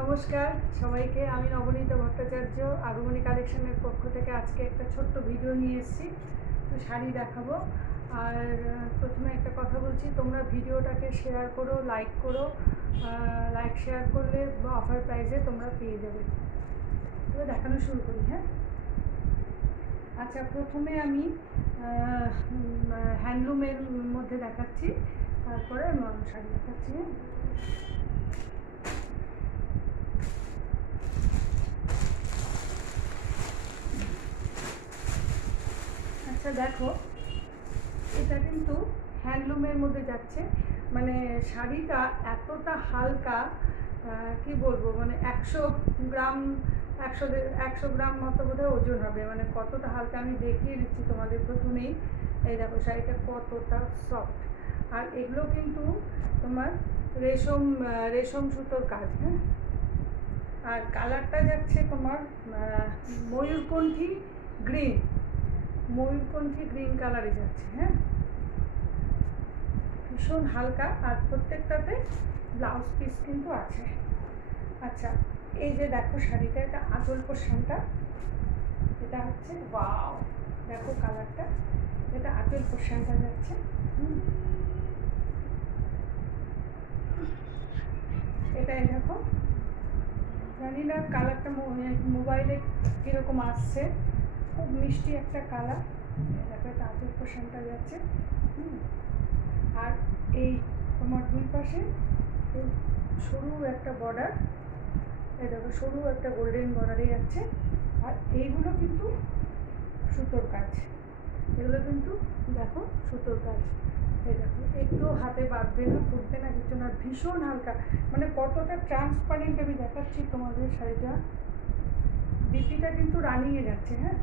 নমস্কার সবাইকে, আমি নবনীতা ভট্টাচার্য আগমনী কালেকশনের পক্ষ থেকে আজকে একটা ছোট্ট ভিডিও নিয়ে এসেছি। তো শাড়ি দেখাবো। আর প্রথমে একটা কথা বলছি, তোমরা ভিডিওটাকে শেয়ার করো, লাইক করো। লাইক শেয়ার করলে অফার প্রাইসে তোমরা পেয়ে যাবে। তবে দেখানো শুরু করি। হ্যাঁ, আচ্ছা, প্রথমে আমি হ্যান্ডলুমের মধ্যে দেখাচ্ছি, তারপরে শাড়ি দেখাচ্ছি। হ্যাঁ, আচ্ছা দেখো, এটা কিন্তু হ্যান্ডলুমের মধ্যে যাচ্ছে। মানে শাড়িটা এতটা হালকা, কি বলবো, মানে 100 গ্রাম, 100 গ্রাম মতো বোধহয় ওজন হবে। মানে কতটা হালকা আমি দেখিয়ে দিচ্ছি তোমাদের প্রথমেই। এই দেখো শাড়িটা কতটা সফট। আর এগুলো কিন্তু তোমার রেশম সুতোর কাজ। হ্যাঁ, আর কালারটা যাচ্ছে তোমার ময়ূরকণ্ঠী গ্রিন, ময়ূরকণ্ঠী গ্রিন কালারে যাচ্ছে। হ্যাঁ, ভীষণ হালকা। আর প্রত্যেকটাতে ব্লাউজ পিস কিন্তু আছে। আচ্ছা, এই যে দেখো শাড়িটা, এটা আঁচল পোর্শনটা, এটা হচ্ছে ওয়াও, দেখো কালারটা, এটা আঁচল পোর্শনটা যাচ্ছে। এটাই দেখো, জানি না কালারটা মোবাইলে কীরকম আসছে, খুব মিষ্টি একটা কালার। দেখো এটা আঁচল পোর্শনটা যাচ্ছে। আর এই তোমার দুই পাশে সরু একটা বর্ডার, এই দেখো সরু একটা গোল্ডেন বর্ডারে যাচ্ছে। আর এইগুলো কিন্তু সুতোর কাজ, এগুলো কিন্তু দেখো সুতোর কাজ। এই দেখো একটু হাতে বাঁধবে না, ফুটবে না, কিছু না, ভীষণ হালকা। মানে কতটা ট্রান্সপারেন্ট আমি দেখাচ্ছি তোমাদের শাড়িটা। বিপিটা কিন্তু রানিয়ে যাচ্ছে। হ্যাঁ,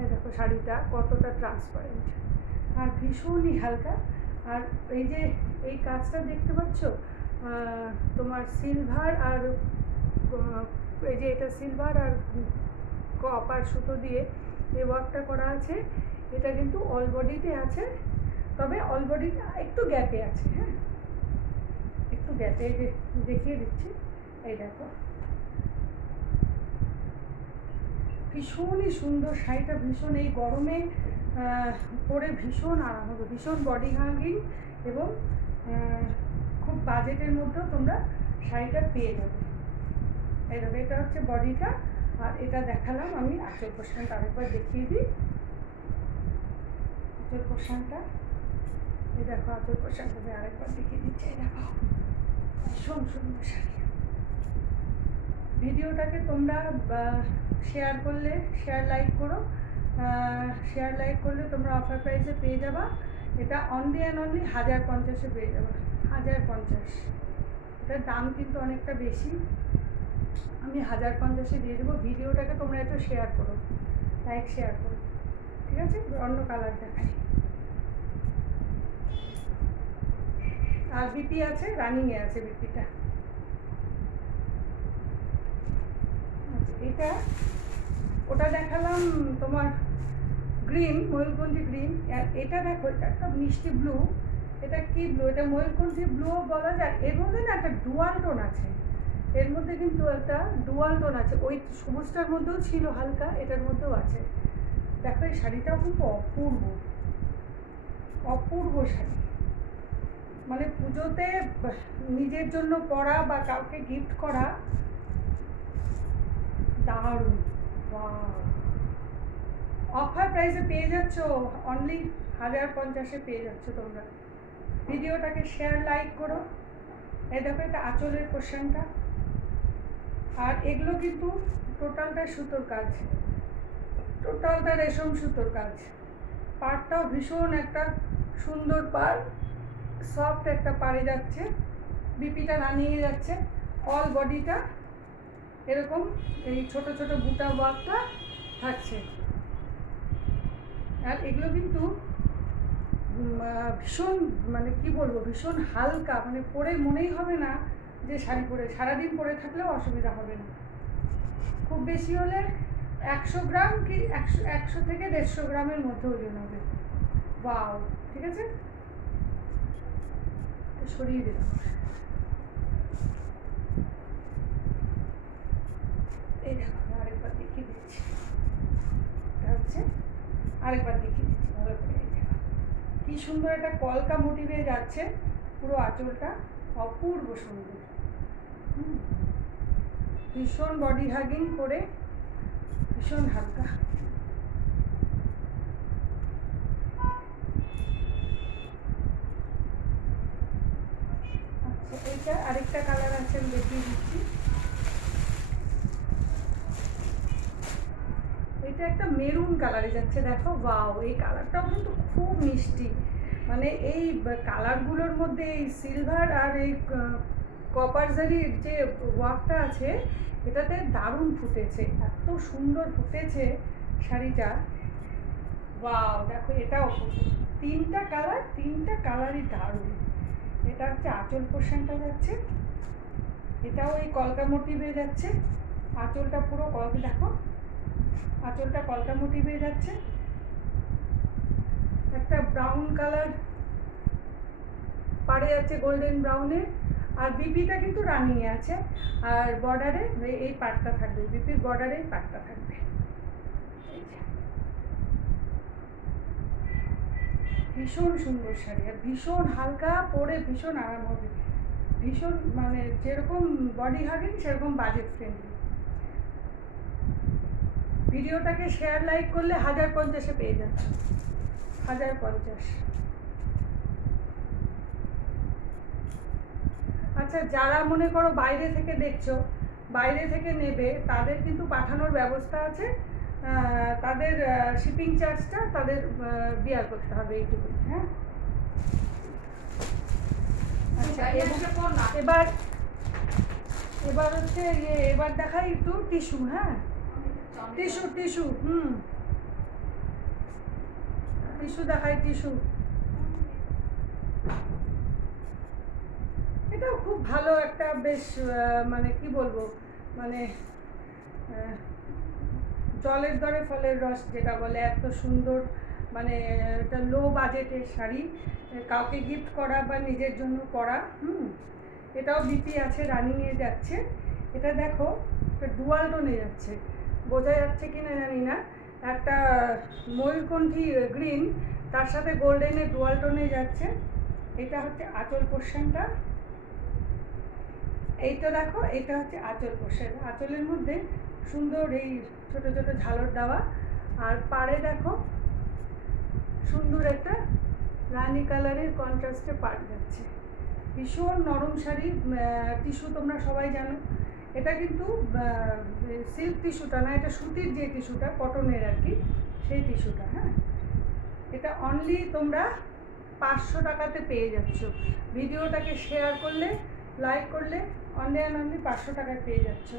এই দেখো শাড়িটা কতটা ট্রান্সপারেন্ট আর ভীষণই হালকা। আর এই যে এই কাজটা দেখতে পাচ্ছ, তোমার সিলভার আর এই যে এটা সিলভার আর কপার সুতো দিয়ে এই ওয়ার্কটা করা আছে। এটা কিন্তু অল বডিতে আছে, তবে অল বডিটা একটু গ্যাপে আছে। হ্যাঁ, একটু গ্যাপে দেখিয়ে দিচ্ছি। এই দেখো ভীষণই সুন্দর শাড়িটা, ভীষণ এই গরমে পরে ভীষণ আরাম হবে, ভীষণ বডি হাগিং এবং খুব বাজেটের মধ্যেও তোমরা শাড়িটা পেয়ে যাবে। এই দেখো এটা হচ্ছে বডিটা। আর এটা দেখালাম আমি আঁচল পোর্শনটা, আরেকবার দেখিয়ে দিই আঁচল পোর্শনটা। এই দেখো আঁচল পোর্শনটা আরেকবার দেখিয়ে দিচ্ছি। এই দেখো ভীষণ সুন্দর শাড়ি। ভিডিওটাকে তোমরা শেয়ার করলে, লাইক করো। শেয়ার লাইক করলে তোমরা অফার প্রাইসে পেয়ে যাবা। এটা অনলি অ্যান্ড অনলি 1050-এ পেয়ে যাবে। 1050, এটার দাম কিন্তু অনেকটা বেশি। আমি 1050-এ দিয়ে দেবো। ভিডিওটাকে তোমরা একটু শেয়ার করো, লাইক শেয়ার করো। ঠিক আছে, অন্য কালার দেখাই। আর বিপি আছে, রানিংয়ে আছে বিপিটা। এটা ওটা দেখালাম তোমার গ্রিন, ময়ূরকণ্ঠী গ্রিন। এটা দেখো, এটা একটা মিষ্টি ব্লু। এটা কি ব্লু? এটা ময়ূরকণ্ঠী ব্লুও বলা যায়। এর মধ্যে না একটা ডুয়াল টোন আছে, এর মধ্যে কিন্তু একটা ডুয়াল টোন আছে। ওই সবুজটার মধ্যেও ছিল হালকা, এটার মধ্যেও আছে। দেখো এই শাড়িটাও কিন্তু অপূর্ব, অপূর্ব শাড়ি। মানে পুজোতে নিজের জন্য পরা বা কাউকে গিফট করা, দারুণ। অফার প্রাইসে পেয়ে যাচ্ছ, অনলি 1050-এ পেয়ে যাচ্ছ তোমরা। ভিডিওটাকে শেয়ার লাইক করো। এই দেখো এটা আঁচলের পোর্শনটা। আর এগুলো কিন্তু টোটালটা সুতোর কাজ, টোটালটা রেশম সুতোর কাজ। পাড়টাও ভীষণ একটা সুন্দর পাড়, সফট একটা পাড়ে যাচ্ছে। বিপিটা রানিয়ে যাচ্ছে। অল বডিটা এরকম এই ছোট ছোট বুটা ওয়ার্কটা থাকছে। আর এগুলো কিন্তু ভীষণ, মানে কি বলবো, ভীষণ হালকা। মানে পরে মনেই হবে না যে শাড়ি পরে, সারাদিন পরে থাকলেও অসুবিধা হবে না। খুব বেশি হলে 100 গ্রাম কি 100 থেকে 150 গ্রামের মধ্যে ওজন হবে। ওয়াও, ঠিক আছে, সরিয়ে দিলাম। এই দেখো আরেকবার দেখিয়ে দিচ্ছি, এটা হচ্ছে আরেকবার দেখিয়ে দিচ্ছি ভালো করে। এই দেখো কি সুন্দর একটা কলকা মোটিভে যাচ্ছে, পুরো আঁচলটা অপূর্ব সুন্দর। ভীষণ বডি হাগিং করে, ভীষণ হালকা। আচ্ছা এইটা আরেকটা কালার আছে, আমি দেখিয়ে দিচ্ছি। এটা একটা মেরুন কালারে যাচ্ছে, দেখো ওয়াও, এই কালারটাও কিন্তু খুব মিষ্টি। মানে এই কালারগুলোর মধ্যে এই সিলভার আর এই কপার জারির যে ওয়ার্কটা আছে, এটাতে দারুণ ফুটেছে, এত সুন্দর ফুটেছে শাড়িটা। ওয়াও দেখো, এটাও তিনটা কালারই দারুণ। এটা হচ্ছে আঁচল পোর্শনটা যাচ্ছে, এটাও এই কলকা মোটিভে যাচ্ছে, আঁচলটা পুরো কলকা, দেখো আঁচলটা কলকা মোটিভে যাচ্ছে। একটা ব্রাউন কালার পাড়ে যাচ্ছে, গোল্ডেন ব্রাউনে। আর বিপিটা কিন্তু রানিং আছে, আর বর্ডারে এই পাটটা থাকবে, বিপির বর্ডারে এই পাটটা থাকবে। ভীষণ সুন্দর শাড়ি, আর ভীষণ হালকা, পরে ভীষণ আরাম হবে, ভীষণ মানে যেরকম বডি হাগিং সেরকম বাজেট ফ্রেন্ডলি। ভিডিওটাকে শেয়ার লাইক করলে 1050-এ পেয়ে যাচ্ছে, 1050। আচ্ছা যারা মনে করো বাইরে থেকে দেখছো, বাইরে থেকে নেবে, তাদের কিন্তু পাঠানোর ব্যবস্থা আছে, তাদের শিপিং চার্জটা তাদের বিয়ার করতে হবে এইটুকু, হ্যাঁ। আচ্ছা এবার এবার হচ্ছে এবার দেখাই একটু টিস্যু, হ্যাঁ টিস্যু টিস্যু টিস্যু দেখাই, টিস্যু এটাও খুব ভালো একটা, বেশ মানে কি বলবো, মানে জলের দরে ফলের রস যেটা বলে, এত সুন্দর। মানে এটা লো বাজেটের শাড়ি, কাউকে গিফট করা বা নিজের জন্য পরা। এটাও বিপি আছে, রানিংয়ে যাচ্ছে। এটা দেখো একটা ডুয়াল টোনে যাচ্ছে, বোঝা যাচ্ছে কি না জানি না, একটা ময়ূরকণ্ঠী গ্রিন, তার সাথে গোল্ডেনের ডুয়াল টোনে যাচ্ছে। এটা হচ্ছে আঁচল পোর্শনটা, এইটা দেখো, এটা হচ্ছে আঁচল পোর্শন। আঁচলের মধ্যে সুন্দর এই ছোট ছোট ঝালর দেওয়া, আর পাড়ে দেখো সুন্দর একটা রানি কালারের কন্ট্রাস্টে পাড় যাচ্ছে। ভীষণ নরম শাড়ি, টিস্যু তোমরা সবাই জানো, এটা কিন্তু সিল্ক টিস্যুটা না, এটা সুতির যে টিস্যুটা, কটনের আর কি, সেই টিস্যুটা, হ্যাঁ। এটা অনলি তোমরা 500 টাকাতে পেয়ে যাচ্ছ। ভিডিওটাকে শেয়ার করলে, লাইক করলে অনলি অ্যান্ড অনলি 500 টাকায় পেয়ে যাচ্ছ।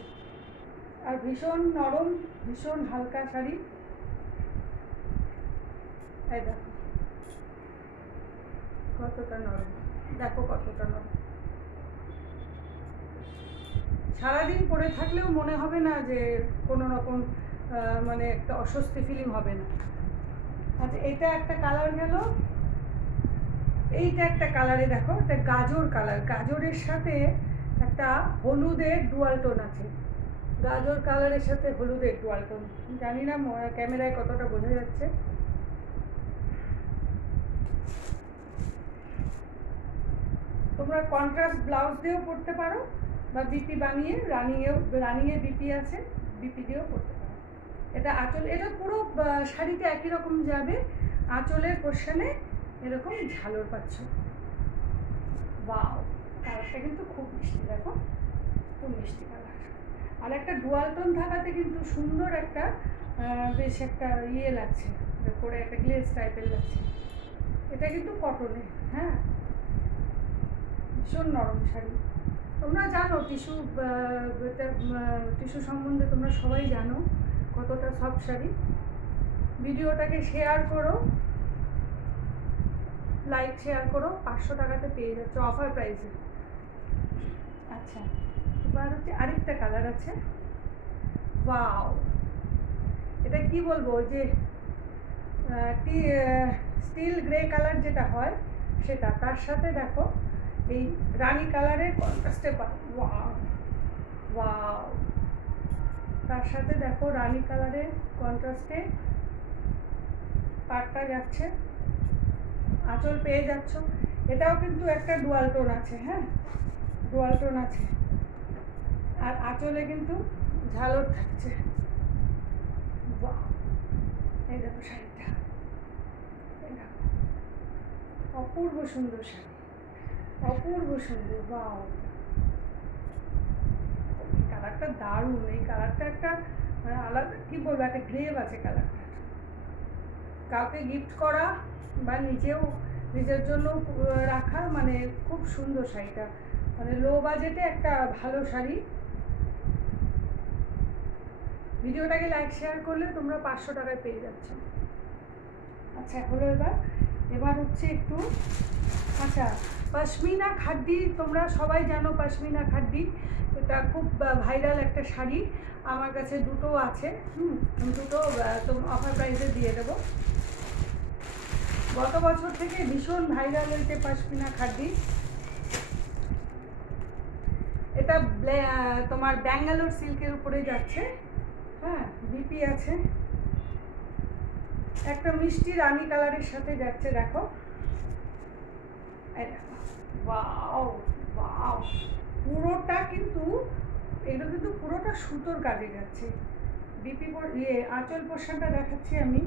আর ভীষণ নরম, ভীষণ হালকা শাড়ি। এই দেখো কতটা নরম, দেখো কতটা নরম, সারাদিন পরে থাকলেও মনে হবে না যে কোনো রকম মানে একটা অস্বস্তি ফিলিং হবে না। আচ্ছা এটা একটা কালার গেল, এইটা একটা কালারে দেখো, এটা গাজর কালার, গাজরের সাথে একটা হলুদের ডুয়াল টোন আছে, গাজর কালারের সাথে হলুদের ডুয়াল টোন। জানি না ক্যামেরায় কতটা বোঝা যাচ্ছে। তোমরা কন্ট্রাস্ট ব্লাউজ দিয়েও পরতে পারো, বা বিপি বানিয়ে রানিংয়ে বিপি আছে, বিপি দিয়েও পরতে পারো। এটা আঁচল, এটা পুরো শাড়িতে একই রকম যাবে, আঁচলের পোর্শনে এরকম ঝালর পাচ্ছ। ওয়াও, কালারটা কিন্তু খুব মিষ্টি, দেখো খুব মিষ্টি কালার। আর একটা ডুয়াল টোন থাকাতে কিন্তু সুন্দর একটা বেশ একটা ইয়ে লাগছে, পরে একটা গ্লেজ টাইপের লাগছে। এটা কিন্তু কটনের, হ্যাঁ, ভীষণ নরম শাড়ি। তোমরা জানো টিস্যু, টিস্যু সম্বন্ধে তোমরা সবাই জানো কতটা সফট শাড়ি। ভিডিওটাকে শেয়ার করো, লাইক শেয়ার করো, 500 টাকাতে পেয়ে যাচ্ছে অফার প্রাইসে। আচ্ছা এবার হচ্ছে আরেকটা কালার আছে, ওয়াও, এটা কি বলবো, যে স্টিল গ্রে কালার যেটা হয় সেটা, তার সাথে দেখো এই রানি কালারের কন্ট্রাস্টে, ওয়াও ওয়াও, তার সাথে দেখো রানী কালারের কন্ট্রাস্টে পাটটা যাচ্ছে, আঁচল পেয়ে যাচ্ছ। এটাও কিন্তু একটা ডুয়াল টোন আছে, হ্যাঁ ডুয়াল টোন আছে, আর আঁচলে কিন্তু ঝালর থাকছে। বাহ, এই দেখো শাড়িটা, এই দেখো অপূর্ব সুন্দর শাড়ি, অপূর্ব সুন্দর। বাহ, কালারটা দারুণ, এই কালারটা একটা মানে আলাদা, কি বলবো, একটা গ্রেভ আছে কালারটা। কাউকে গিফট করা বা নিজেও নিজের জন্য রাখা, মানে খুব সুন্দর শাড়িটা, মানে লো বাজেটে একটা ভালো শাড়ি। ভিডিওটাকে লাইক শেয়ার করলে তোমরা 500 টাকায় পেয়ে যাচ্ছ। আচ্ছা হলো, এবার হচ্ছে একটু, আচ্ছা পশমিনা খাড্ডি, তোমরা সবাই জানো পশমিনা খাড্ডি, এটা খুব ভাইরাল একটা শাড়ি। আমার কাছে দুটো আছে, দুটো তো অফার প্রাইসে দিয়ে দেবো। গত বছর থেকে ভীষণ ভাইরাল হয়েছে পশমিনা খাড্ডি। এটা তোমার ব্যাঙ্গালোর সিল্কের উপরে যাচ্ছে, হ্যাঁ বিপি আছে, একটা মিষ্টি রানী কালারের সাথে যাচ্ছে। দেখো ওয়াও ওয়াও, পুরোটা কিন্তু, এগুলো কিন্তু পুরোটা সুতোর কাজে যাচ্ছে। বিপি আঁচল পোর্শনটা দেখাচ্ছি আমি,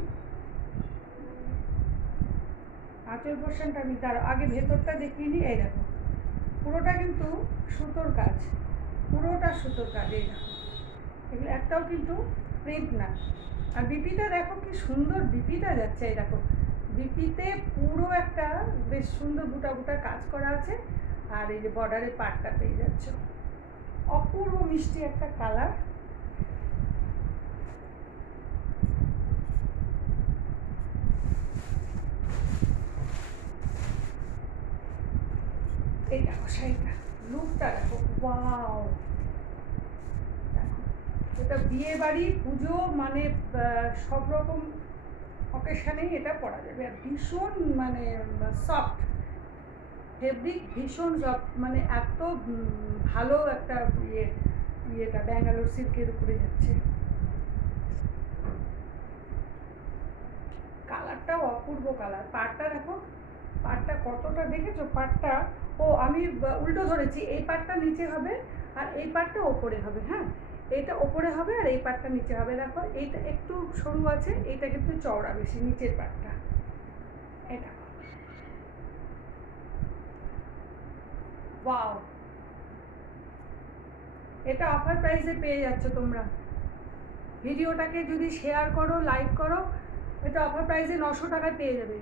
আঁচল পোর্শনটা আমি তার আগে ভেতরটা দেখিয়ে নিই। এই দেখো পুরোটা কিন্তু সুতোর কাজ, পুরোটা সুতোর কাজ। এই দেখো এগুলো একটাও কিন্তু প্রিন্ট না। আর বিপিটা দেখো কি সুন্দর বিপিটা যাচ্ছে, এই দেখো বিপিতে পুরো একটা বেশ সুন্দর বুটা বুটা কাজ করা আছে, আর এই যে বর্ডারে পাটটা পেয়ে যাচ্ছ, অপূর্ব মিষ্টি একটা কালার। এই দেখো শাড়িটা, লুকটা দেখো, ওয়াও, দেখো এটা বিয়ে বাড়ি, পুজো, মানে সব রকম অকেশনেই এটা পরা যাবে। আর ভীষণ মানে সফট ফেব্রিক, ভীষণ সফট, মানে এত ভালো একটা ইয়েটা ব্যাঙ্গালোর সিল্কের উপরে যাচ্ছে। কালারটাও অপূর্ব কালার। পাটটা দেখো, পাটটা কতটা দেখেছো, পাটটা, ও আমি উল্টো ধরেছি, এই পাটটা নিচে হবে আর এই পাটটা ওপরে হবে, হ্যাঁ এইটা ওপরে হবে আর এই পাটটা নিচে হবে। দেখো এইটা একটু সরু আছে, এইটা কিন্তু চওড়া বেশি নিচের পাটটা। এটা ওয়াও, এটা অফার প্রাইসে পেয়ে যাচ্ছ তোমরা। ভিডিওটাকে যদি শেয়ার করো, লাইক করো, এটা অফার প্রাইসে 900 টাকায় পেয়ে যাবে।